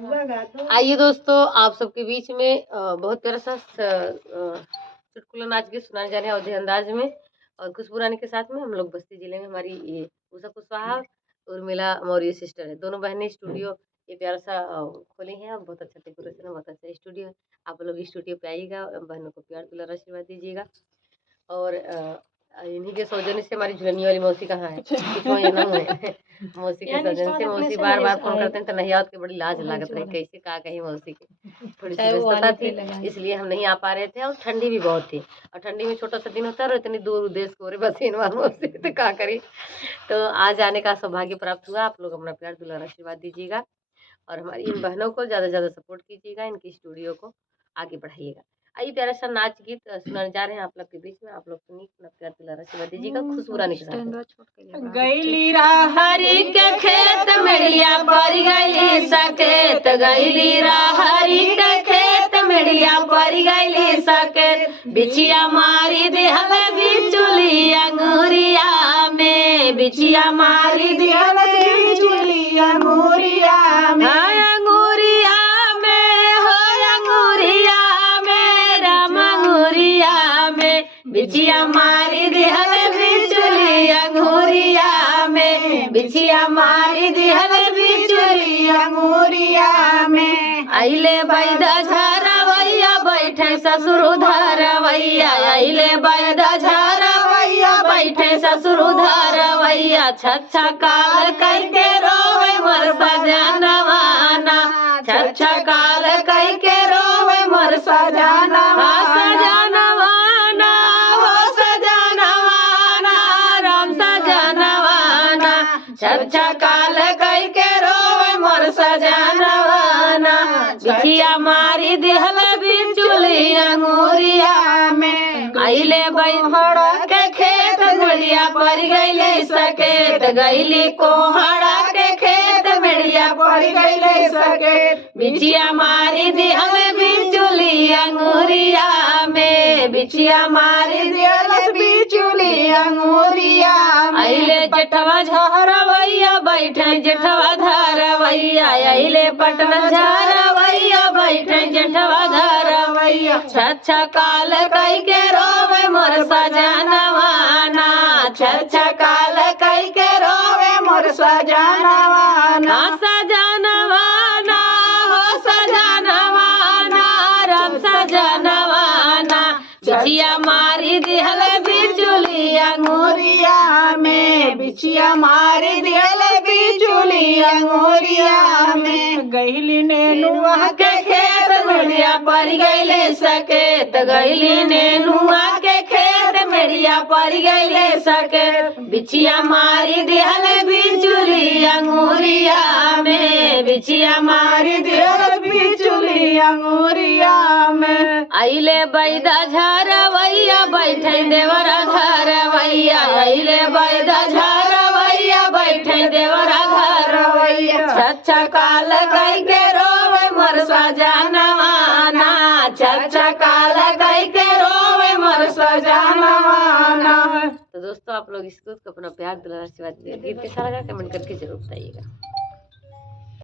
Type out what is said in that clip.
आइए दोस्तों, आप सबके बीच में बहुत प्यारा सा चुटकुला नाच के सुनाए जा रहे हैं अवधि अंदाज में और खुशबू रानी के साथ में। हम लोग बस्ती जिले में, हमारी ये उषा कुशवाहा और उर्मिला मौर्य सिस्टर है, दोनों बहनें स्टूडियो ये प्यारा सा खोले हैं। बहुत अच्छा डेकोरेशन है, बहुत अच्छा स्टूडियो है। आप लोग स्टूडियो पे आइएगा, बहनों को प्यार दुलार आशीर्वाद दीजिएगा। और इन्हीं के सौजन्य से हमारी झुलनी वाली मौसी कहाँ है, ये ना है मौसी के सौजन्य से। मौसी बार बार फोन करते हैं तो नहीं आवत के बड़ी लाज लागत रही, कैसे कहा कहीं मौसी की थोड़ी सी व्यस्तता थी, इसलिए हम नहीं आ पा रहे थे। और ठंडी भी बहुत थी, और ठंडी में छोटा सा दिन होता है और इतनी दूर देश को रे बस मौसी तो क्या करी। तो आज आने का सौभाग्य प्राप्त हुआ। आप लोग अपना प्यार दुलार आशीर्वाद दीजिएगा और हमारी इन बहनों को ज़्यादा से ज़्यादा सपोर्ट कीजिएगा, इनकी स्टूडियो को आगे बढ़ाइएगा। आइए प्यारा सा नाच गीत सुनाने जा रहे हैं आप लोग के बीच में। आप लोग सुनिए, अपना प्यार दुलार आशीर्वाद दीजिएगा खुशबू रानी के साथ। गैली हरी के खेत मेड़िया पर गैली सकेत, गैली हरी के खेत मेड़िया पर गैली सकेत, बिछिया मारी दिहल बिचुली अंगूरिया में, बिछिया मारी दिहल बिचुली अंगूरिया में, अंगूरिया में हो अंगूरिया में, राम अंगूरिया में, बिछिया मारी दिहल बिचुली अंगूरिया में, बिछिया मारी दिहल बिचुली अंगूरिया में। आइले बैदा झरवैया बैठे ससुर धरवैया, आइले बैदा झरवैया बैठे ससुर धरवैया, छच्छा काल करके रोवे मोर सजनवाना, छच्छा काल करके रोवे मोर सजनवा, सजनवाना हो सजनवाना, राम सजनवाना, छच्छा काल करके रोवे मोर सजनवाना, बिछिया मारी दिहल बिचुली अंगूरिया में। आइले बैहड़ा के खेत मेड़िया पर गैले सकेत, गैली कोहड़ा के खेत मेड़िया पर गैले सकेत, बिछिया मारी दिहल बिचुली अंगूरिया में, बिछिया मारी दिहल बिचुली अंगूरिया में। आइले जेठवा झरवैया बैठे जेठवा धरवैया, आइले पटना झरवैया बैठे जेठवा धरवैया, छच्छा काल कई के रोवे मोर सजनवाना, छच्छा काल कई के रोवे मोर सजनवाना, सजनवाना हो सजनवाना, राम सजनवाना, बिछिया मारी दिहल बिचुली अंगूरिया में, बिछिया मारी दिहल बिचुली अंगूरिया में। गैली नेनुआ के खेत मेड़िया पर गैले सकेत, गैली नेनुआ के खेत मेड़िया पर गैले सकेत, बिछिया मारी दिहल बिचुली अंगूरिया में, बिछिया मारी दिहल बिचुली अंगूरिया में। आइले बैदा झरवैया बैठे देवरा धरवैया, आइले बैदा झरवैया बैठे देवरा धरवैया, छच्छा काल कई के रोवे मोर सजनवाना, छच्छा काल कई के रोवे मोर सजनवाना। तो दोस्तों, आप लोग इस गीत को अपना प्यार दुलार आशीर्वाद दीजिए। गीत कैसा लगा कमेंट करके जरूर बताइएगा।